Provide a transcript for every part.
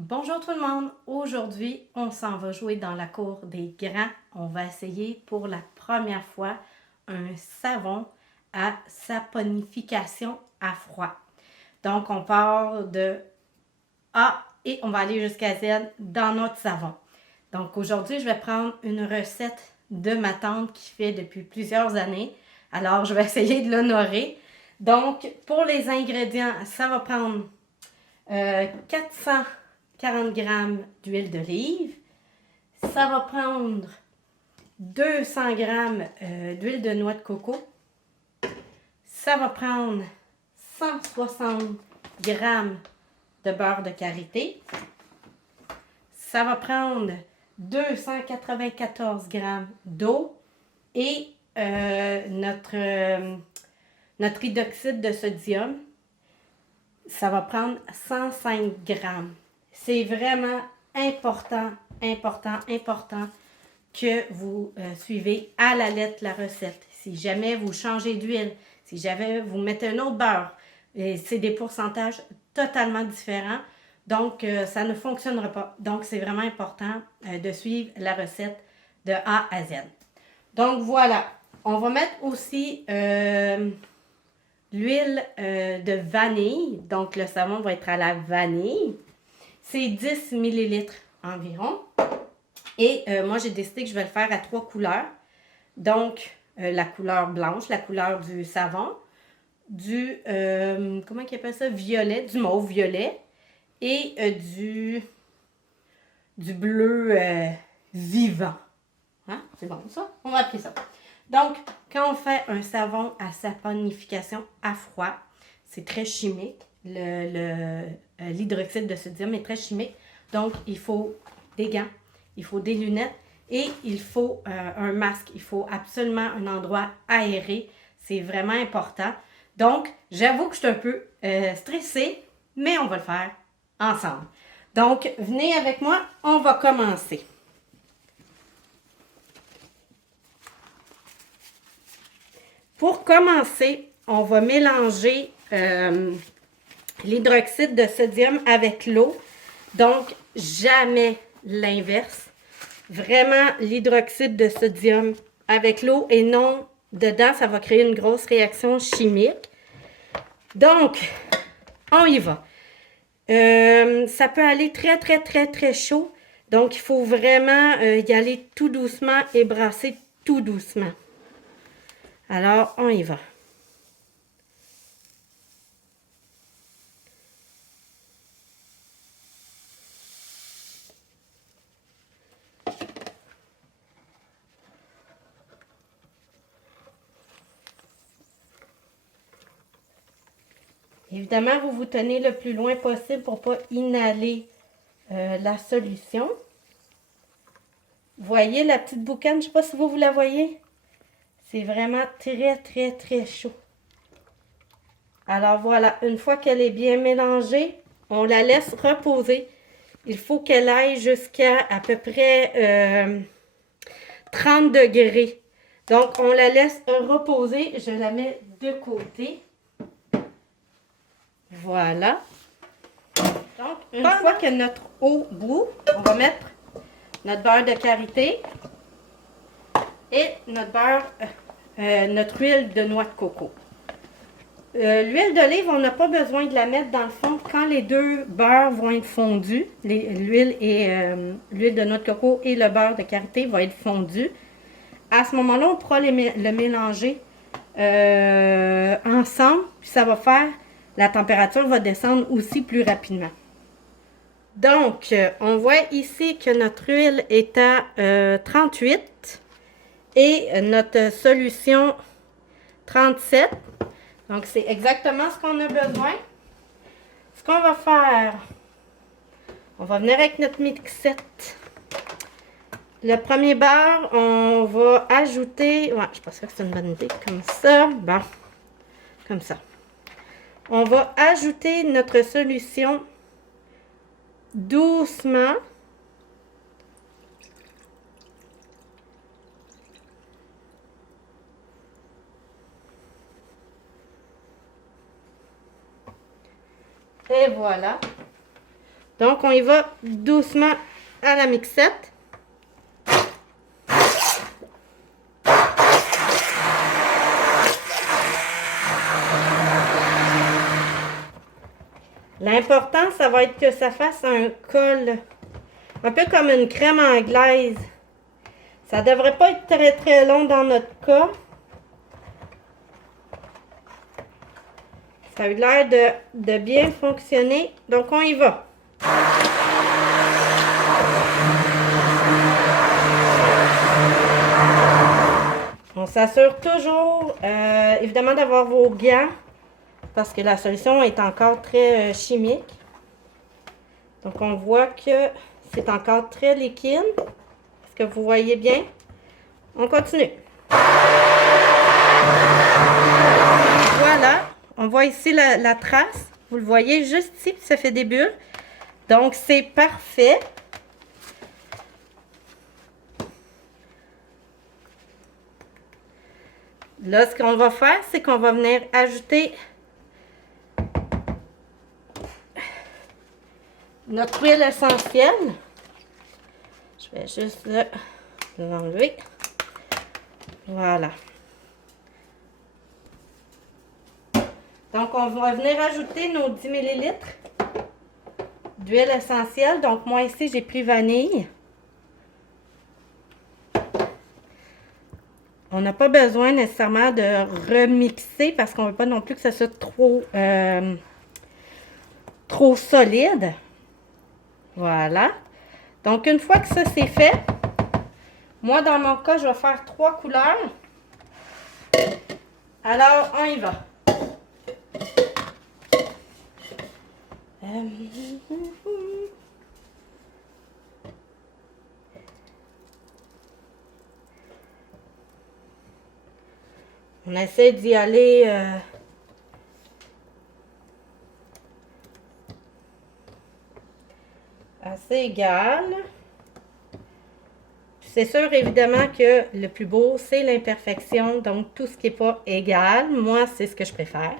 Bonjour tout le monde! Aujourd'hui, on s'en va jouer dans la cour des grands. On va essayer pour la première fois un savon à saponification à froid. Donc, on part de A et on va aller jusqu'à Z dans notre savon. Donc, aujourd'hui, je vais prendre une recette de ma tante qui fait depuis plusieurs années. Alors, je vais essayer de l'honorer. Donc, pour les ingrédients, ça va prendre 440 g d'huile d'olive. Ça va prendre 200 g d'huile de noix de coco. Ça va prendre 160 g de beurre de karité. Ça va prendre 294 g d'eau et notre hydroxyde de sodium. Ça va prendre 105 g. C'est vraiment important que vous suivez à la lettre la recette. Si jamais vous changez d'huile, si jamais vous mettez un autre beurre, c'est des pourcentages totalement différents. Donc, ça ne fonctionnera pas. Donc, c'est vraiment important de suivre la recette de A à Z. Donc, voilà. On va mettre aussi l'huile de vanille. Donc, le savon va être à la vanille. C'est 10 ml environ. Et moi, j'ai décidé que je vais le faire à 3 couleurs. Donc, la couleur blanche, la couleur du savon, comment il appelle ça? Violet, du mauve violet et du bleu vivant. Hein? C'est bon ça? On va appeler ça. Donc, quand on fait un savon à saponification à froid, c'est très chimique. L'hydroxyde de sodium est très chimique. Donc, il faut des gants, il faut des lunettes et il faut un masque. Il faut absolument un endroit aéré. C'est vraiment important. Donc, j'avoue que je suis un peu stressée, mais on va le faire ensemble. Donc, venez avec moi, on va commencer. Pour commencer, on va mélanger l'hydroxyde de sodium avec l'eau. Donc, jamais l'inverse. Vraiment, l'hydroxyde de sodium avec l'eau et non dedans, ça va créer une grosse réaction chimique. Donc, on y va. Ça peut aller très chaud. Donc, il faut vraiment y aller tout doucement et brasser tout doucement. Alors, on y va. Évidemment, vous vous tenez le plus loin possible pour ne pas inhaler la solution. Voyez la petite boucane? Je ne sais pas si vous la voyez. C'est vraiment très chaud. Alors voilà, une fois qu'elle est bien mélangée, on la laisse reposer. Il faut qu'elle aille jusqu'à peu près 30 degrés. Donc, on la laisse reposer. Je la mets de côté. Voilà. Donc, une fois que notre eau bout, on va mettre notre beurre de karité et notre huile de noix de coco. L'huile d'olive, on n'a pas besoin de la mettre dans le fond quand les deux beurres vont être fondus. L'huile de noix de coco et le beurre de karité vont être fondus. À ce moment-là, on pourra le mélanger ensemble. Puis ça va faire, la température va descendre aussi plus rapidement. Donc, on voit ici que notre huile est à 38 et notre solution 37. Donc, c'est exactement ce qu'on a besoin. Ce qu'on va faire, on va venir avec notre mixette. Le premier beurre, on va ajouter... Ouais, je pense que c'est une bonne idée. Comme ça. Bon. Comme ça. On va ajouter notre solution doucement. Et voilà. Donc, on y va doucement à la mixette. L'important, ça va être que ça fasse un col, un peu comme une crème anglaise. Ça devrait pas être très très long dans notre cas. Ça a eu l'air de bien fonctionner, donc on y va. On s'assure toujours, évidemment, d'avoir vos gants parce que la solution est encore très chimique. Donc, on voit que c'est encore très liquide. Est-ce que vous voyez bien? On continue. Voilà. On voit ici la trace. Vous le voyez juste ici, ça fait des bulles. Donc, c'est parfait. Là, ce qu'on va faire, c'est qu'on va venir ajouter notre huile essentielle. Je vais juste l'enlever. Voilà. Donc, on va venir ajouter nos 10 ml d'huile essentielle. Donc, moi ici, j'ai pris vanille. On n'a pas besoin nécessairement de remixer parce qu'on ne veut pas non plus que ça soit trop solide. Voilà. Donc, une fois que ça c'est fait, moi dans mon cas, je vais faire 3 couleurs. Alors, on y va. On essaie d'y aller assez égal. C'est sûr, évidemment, que le plus beau, c'est l'imperfection. Donc, tout ce qui n'est pas égal, moi, c'est ce que je préfère.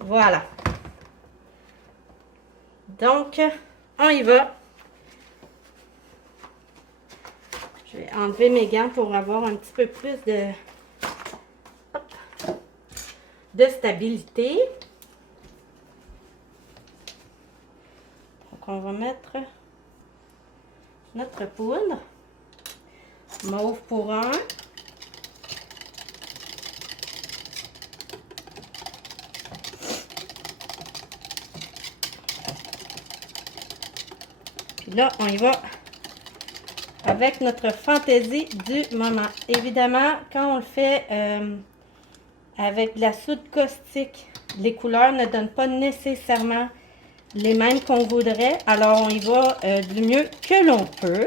Voilà. Donc, on y va. Je vais enlever mes gants pour avoir un petit peu plus de stabilité. Donc, on va mettre notre poudre. Mauve pour un. Puis là, on y va avec notre fantaisie du moment. Évidemment, quand on le fait avec de la soude caustique, les couleurs ne donnent pas nécessairement les mêmes qu'on voudrait. Alors, on y va du mieux que l'on peut.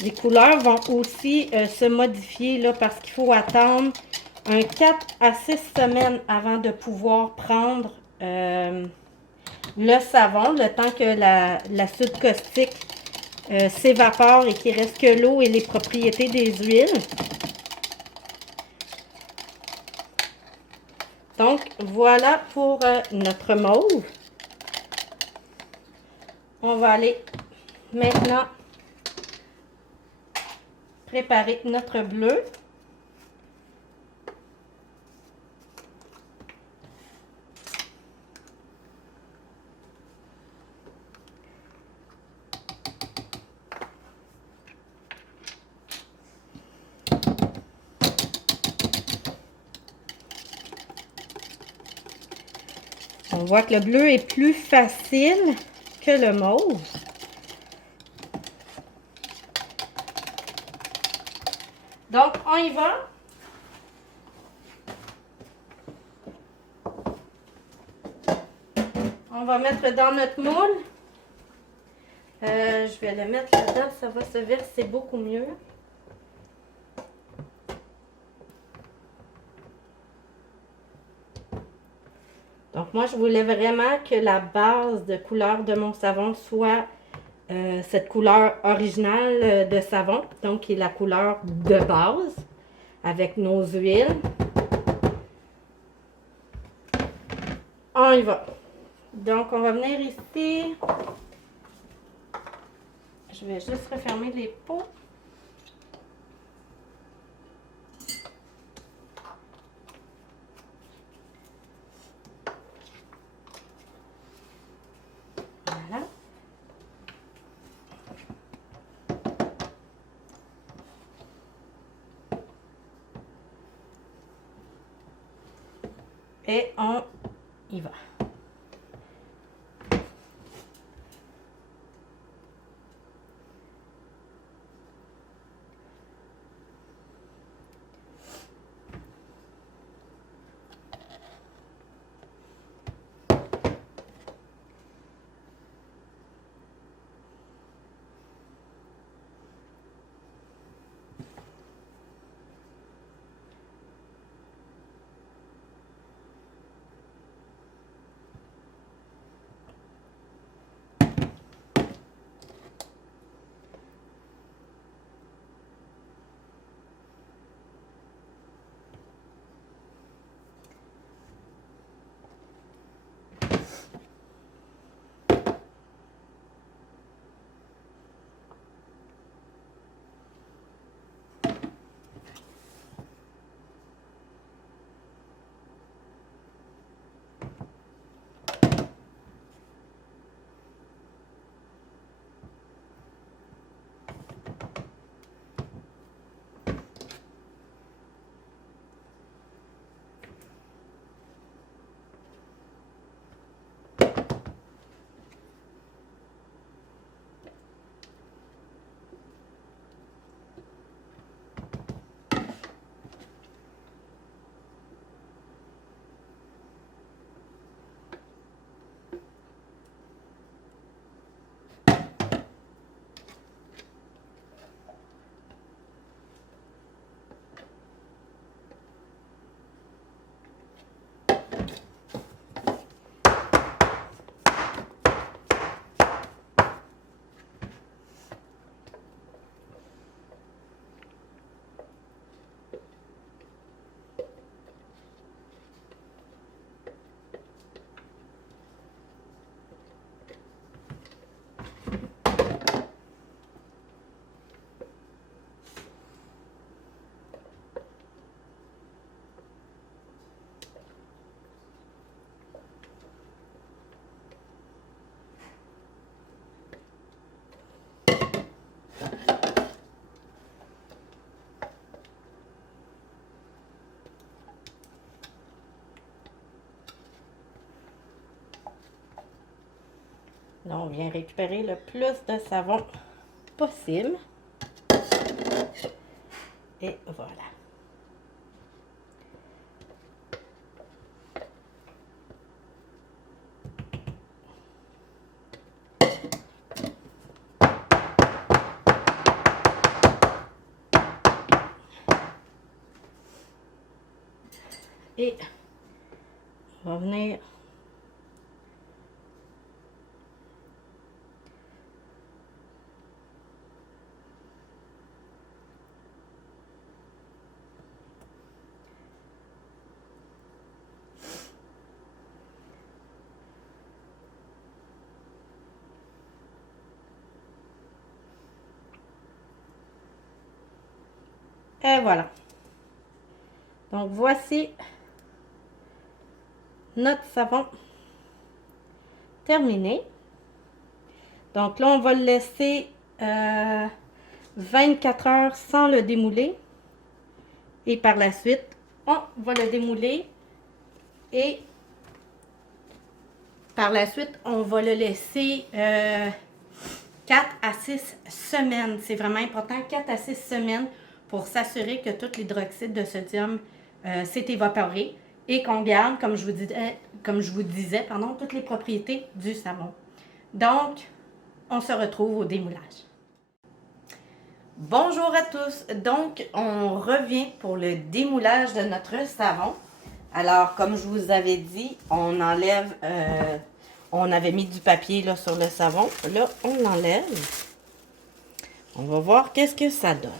Les couleurs vont aussi se modifier là, parce qu'il faut attendre un 4 à 6 semaines avant de pouvoir prendre le savon, le temps que la soude caustique s'évapore et qu'il ne reste que l'eau et les propriétés des huiles. Donc, voilà pour notre mauve. On va aller maintenant préparer notre bleu. On voit que le bleu est plus facile que le mauve. Donc, on y va. On va mettre dans notre moule. Je vais le mettre là-dedans, ça va se verser beaucoup mieux. Donc, moi, je voulais vraiment que la base de couleur de mon savon soit cette couleur originale de savon, donc qui est la couleur de base. avec nos huiles. On y va. Donc, on va venir ici. Je vais juste refermer les pots. Voilà. Et on y va. Là, on vient récupérer le plus de savon possible. Et voilà. Et on va venir et voilà. Donc voici notre savon terminé. Donc là, on va le laisser 24 heures sans le démouler. Et par la suite, on va le démouler. Et par la suite, on va le laisser 4 à 6 semaines. C'est vraiment important, 4 à 6 semaines pour s'assurer que tout l'hydroxyde de sodium s'est évaporé et qu'on garde, comme je vous disais, toutes les propriétés du savon. Donc, on se retrouve au démoulage. Bonjour à tous! Donc, on revient pour le démoulage de notre savon. Alors, comme je vous avais dit, on enlève, on avait mis du papier là, sur le savon. Là, on l'enlève. On va voir qu'est-ce que ça donne.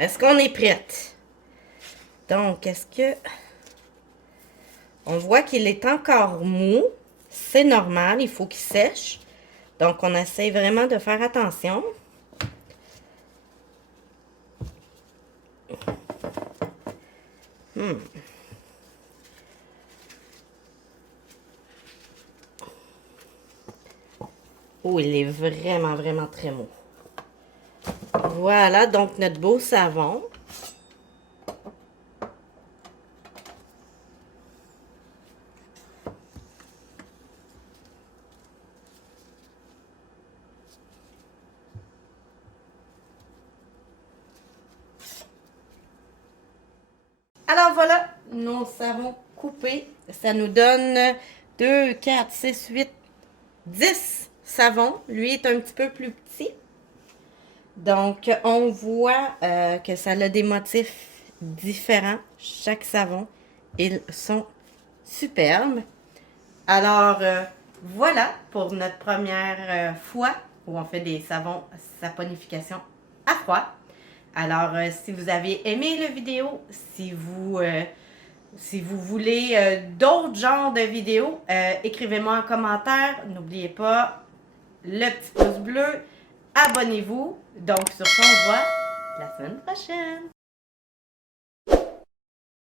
Est-ce qu'on est prête? Donc, est-ce que... On voit qu'il est encore mou. C'est normal, il faut qu'il sèche. Donc, on essaie vraiment de faire attention. Oh, il est vraiment, vraiment très mou. Voilà, donc notre beau savon. Alors voilà, nos savons coupés. Ça nous donne 2, 4, 6, 8, 10 savons. Lui est un petit peu plus petit. Donc, on voit que ça a des motifs différents. Chaque savon, ils sont superbes. Alors, voilà pour notre première fois où on fait des savons saponification à froid. Alors, si vous avez aimé la vidéo, si vous voulez d'autres genres de vidéos, écrivez-moi en commentaire. N'oubliez pas le petit pouce bleu. Abonnez-vous. Donc, sur ce, on se voit la semaine prochaine.